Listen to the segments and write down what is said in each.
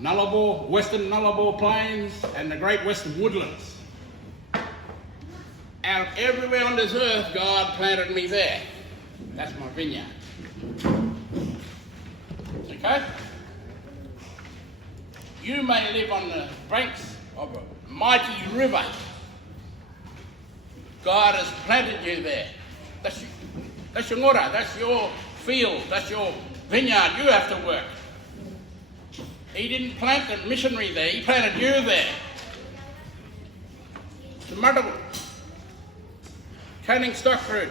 Nullarbor, Western Nullarbor Plains, and the Great Western Woodlands. And everywhere on this earth, God planted me there. That's my vineyard. Okay? You may live on the banks of a mighty river. God has planted you there. That's your ngora, that's your field, that's your vineyard. You have to work. He didn't plant a missionary there, he planted you there. The Mudderwood, Canning Stockroot,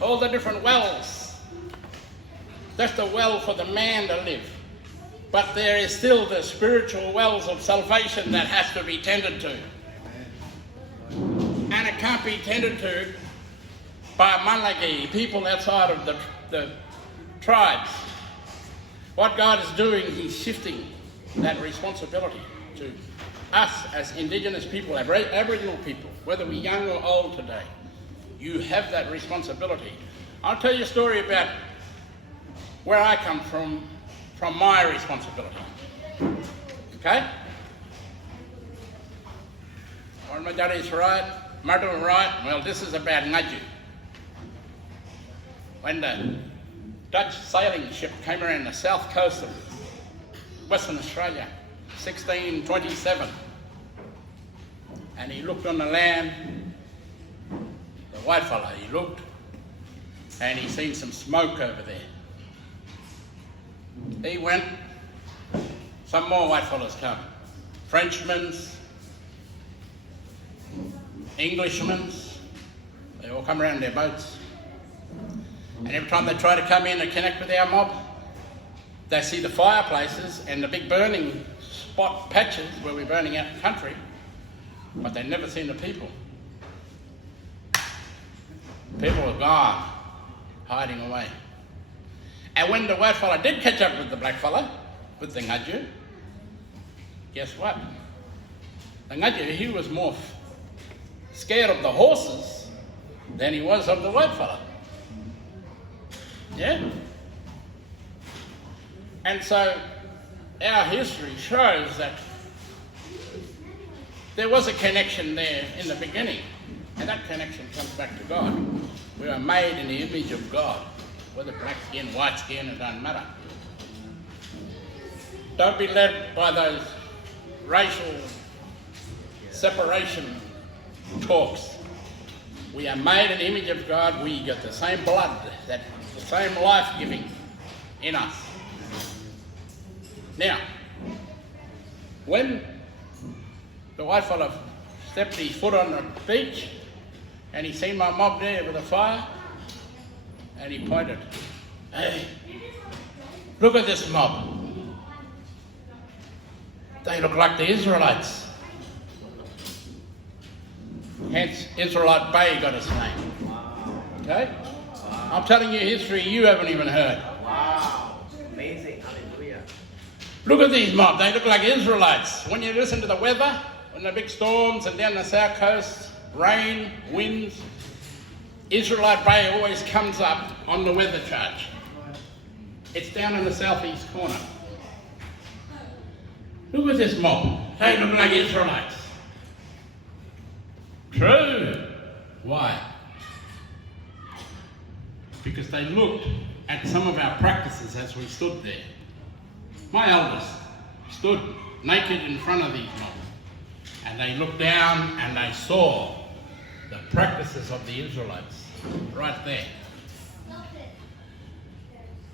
all the different wells. That's the well for the man to live. But there is still the spiritual wells of salvation that has to be tended to. And it can't be tended to by Malagi, people outside of the tribes. What God is doing, he's shifting that responsibility to us as Indigenous people, Aboriginal people, whether we're young or old today. You have that responsibility. I'll tell you a story about where I come from my responsibility. Okay? Or my daddy's right, Martin right. Well, this is about Ngaju. When the Dutch sailing ship came around the south coast of Western Australia, 1627, and he looked on the land, the white fella, he looked, and he seen some smoke over there. He went, some more white fellas come, Frenchmen's, Englishmen's, they all come around their boats. And every time they try to come in and connect with our mob, they see the fireplaces and the big burning spot patches where we're burning out the country, but they've never seen the people. People are gone, hiding away. And when the white fella did catch up with the black fella, with the Ngaju, guess what? The Ngaju, he was more scared of the horses than he was of the white fella. Yeah? And so our history shows that there was a connection there in the beginning, and that connection comes back to God. We are made in the image of God. Whether black skin, white skin, it doesn't matter. Don't be led by those racial separation talks. We are made in the image of God. We got the same blood, the same life-giving in us. Now, when the white fellow stepped his foot on the beach and he seen my mob there with a fire, and he pointed, "Hey, look at this mob. They look like the Israelites." Hence, Israelite Bay got its name. Okay? I'm telling you history you haven't even heard. Wow. Amazing. Hallelujah. Look at these mobs. They look like Israelites. When you listen to the weather, when the big storms and down the south coast, rain, winds, Israelite Bay always comes up on the weather chart. It's down in the southeast corner. Look at this mob. They look like Israelites. True. Why? Because they looked at some of our practices as we stood there. My elders stood naked in front of these mobs, and they looked down and they saw the practices of the Israelites right there.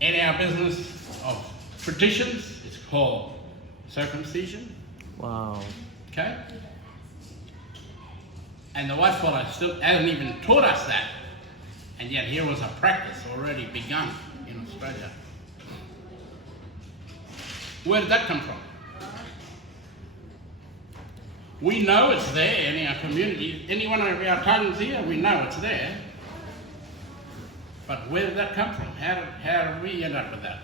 In our business of traditions, it's called circumcision. Wow. Okay? And the white fella still hasn't even taught us that. And yet here was a practice already begun in Australia. Where did that come from? We know it's there in our community. Any one of our tongues here, we know it's there. But where did that come from? How did we end up with that?